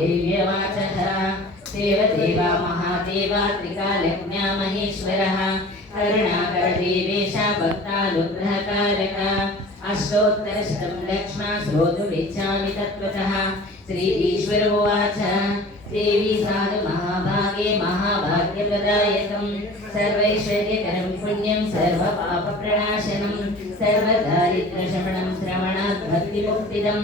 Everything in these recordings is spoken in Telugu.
देव्यवाचः देवदेवा महादेवा त्रिकालज्ञा महेश्वरः करुणाकरदेवेश भक्तानुग्रहकारक अष्टोत्तरशतं लक्ष्मा श्रोतुमिच्छामि तत्त्वतः श्री ईश्वर उवाच దేవీ సాధు మహాభాగే మహాభాగ్యప్రదాయకం సర్వైశ్వర్యకరం పుణ్యం సర్వ పాప ప్రణాశనం సర్వదారిద్రశమణం శ్రవణాత్ భక్తిముక్తిదం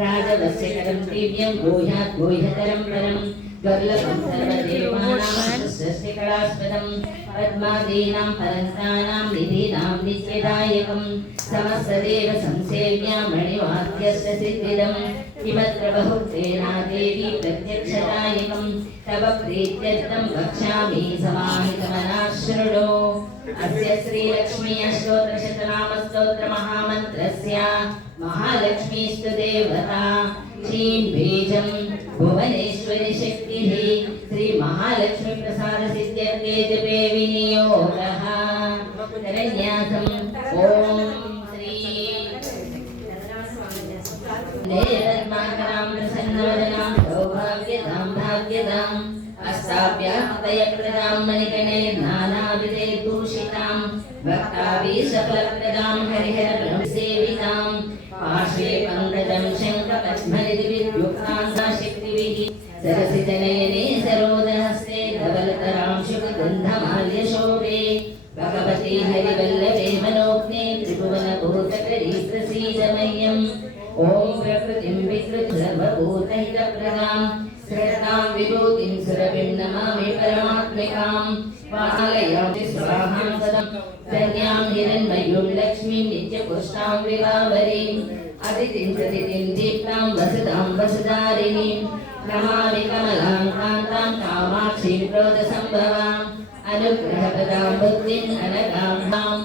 రాజవస్యకరం దివ్యం గోహ్యాత్ గోహ్యతరం పరం దుర్లభం సర్వదేవానాం శిఖరాస్పదం పద్మాదీనాం పరస్థానాం నిధీనాం నిత్యదాయకం సమస్తదేవ సంసేవ్యాం మణివాద్యస్య సిద్ధిదం కిమత్ర బహుత్వేనాదేవి ప్రత్యక్షదాయకం తవ ప్రీత్యర్థం వక్ష్యామి సమాహితమనాశ్రుడో అస్య శ్రీలక్ష్మీ అష్టోత్తరశతనామస్తోత్ర మహామంత్రస్య మహాలక్ష్మీస్తు దేవత శ్రీం బీజం భువనేశ్వరి శక్తి శ్రీ श्रीमहालक्ष्मीप्रसादसिद्ध्यर्थे जपे विनियोगः करन्यासम् ॐ श्री देवरत्नाकरां प्रसन्नवदनां सौभाग्यदां भाग्यदाम् अष्टाभ्याहतयप्रदां मणिगणे नानाविधे दूषितां भक्ताभिषफलप्रदां हरिहरसेवितां धवलतरां शुभगन्धमाल्यशोभे भगवती हरिवल्लभे मनोज्ञे त्रिभुवनभूतकरी प्रसीदमय्यम् ॐ प्रकृतिं विकृति सर्वभूतहितप्रदां श्रद्धां विभूतिं सुरभिं नमामि परमात्मिकां पालयामि स्वाहां सदं धन्यां हिरण्मयूं लक्ष्मीं नित्यपुष्टां विभावरीम् अतिथिं प्रतिथिं दीप्तां वसतां वसुधारिणीं ప్రమాణికమలాంకాంతాం కామాక్షి విప్రోదసంభవాం అనుగ్రహపదాం బుద్ధిం అనగాంధాం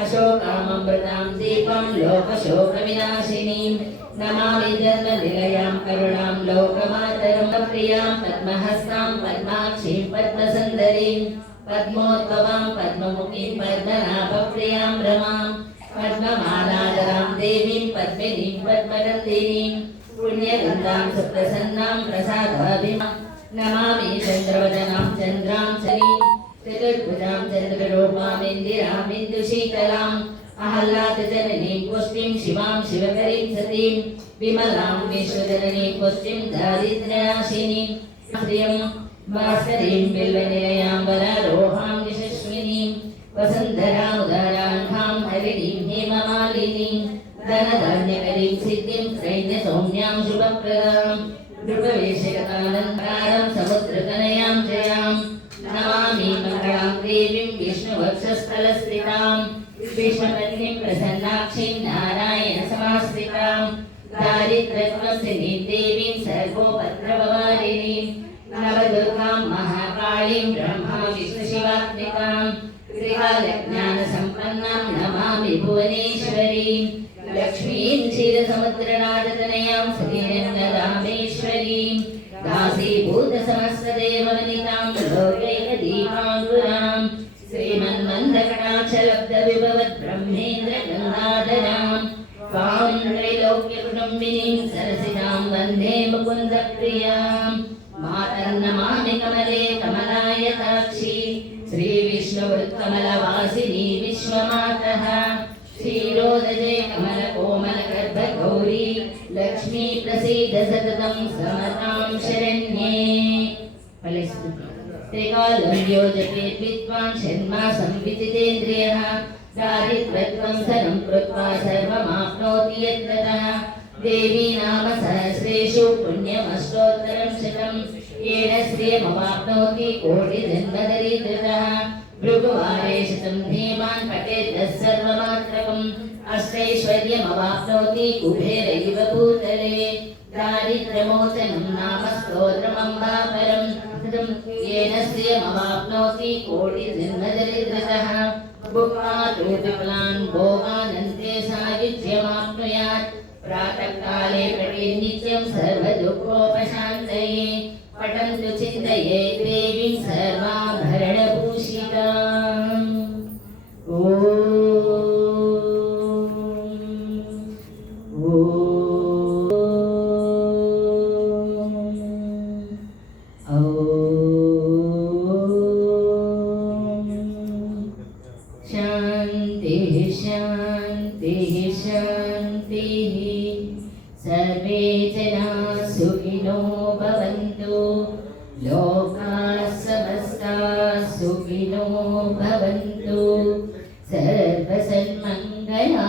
అశోకామృతాం దీపం లోకశోకవినాశినీం నమామి జన్మనిలయాం కరుణాం లోకమాతరం ప్రియాం పద్మహస్తాం పద్మాక్షీం పద్మసుందరీం పద్మోద్భవాం పద్మముఖీం పద్మనాభప్రియాం రమాం పద్మమాలాదరాం దేవీం పద్మినీం పద్మనందినీం पुण्यगन्धां सुप्रसन्नां प्रसादाभिमां नमामि चन्द्रवदनां चन्द्रां सरीं चतुर्भुजां चन्द्ररूपामिन्दिरामिन्दुशीतलाम् अहल्लादजननीं पुष्टिं शिवां शिवकरीं सतीं विमलां विश्वजननीं पुष्टिं दारिद्र्यनाशिनीं श्रियं भास्करीं बिल्वनिलयां वरारोहां यशस्विनीं वसुन्धरामुदाराङ्घां ధనధాన్యకరీం సిద్ధిం సైన్య సౌమ్యాం శుభప్రదాం ధృగవేశకాలంకారం సముద్రకనయాం జయాం నమామి మంగళాం దేవీం విష్ణువక్షస్థలస్థితాం భీష్మపత్నిం ప్రసన్నాక్షీం నారాయణ సమాశ్రితాం దారిద్రత్వసినీం దేవీం సర్వోపతి लक्ष्मीं क्षीरसमुद्रराजतनयां श्रीरङ्गरामेश्वरीं दासीभूतसमस्तदेववनितां लोकैकदीपाङ्कुरां श्रीमन्मन्दकटाक्षलब्धविभवद्ब्रह्मेन्द्रगङ्गाधरां त्वां त्रैलोक्यकुटुम्बिनीं सरसितां वन्दे मुकुन्दप्रियां मातर्नमामि कमले कमलायताक्षी श्रीविष्णुवृत्कमलवासिनी विश्वमातः क्षीरोदजे कमलकोमलगर्भगौरी లక్ష్మీ ప్రసీద సతతం సమతాం శరణ్యే ఫలిస్తుంది త్రికాలం యోజతే విద్వాన్ షణ్మా సంవిదితేంద్రియः దారిద్రత్వం సరం కృత్వా సర్వమాప్నోతి యత్రతః దేవీ నామ సహస్రేషు పుణ్యమష్టోత్తరం శతం श्रेयेण श्रियमवाप्नोति कोटिदण्डदरीदृतः भृगुवारेशितं धीमान् पठेत् तत्सर्वमात्रकम् अष्टैश्वर्यमवाप्नोति कुबेरैव भूतले दारिद्र्यमोचनं नाम स्तोत्रमम्बापरं येन श्रियमवाप्नोति कोटिदण्डदरीदृतः भुक्त्वान् भोगानन्ते सायुज्यमाप्नुयात्। प्रातःकाले प्रति नित्यं सर्वदुःखोपशान्तये। पटन्तु चिन्तये देवी सर्वाभरणभूषिता शान्तिः सर्वे जना सुखिनो भवन्तु सर्वसन्मङ्गला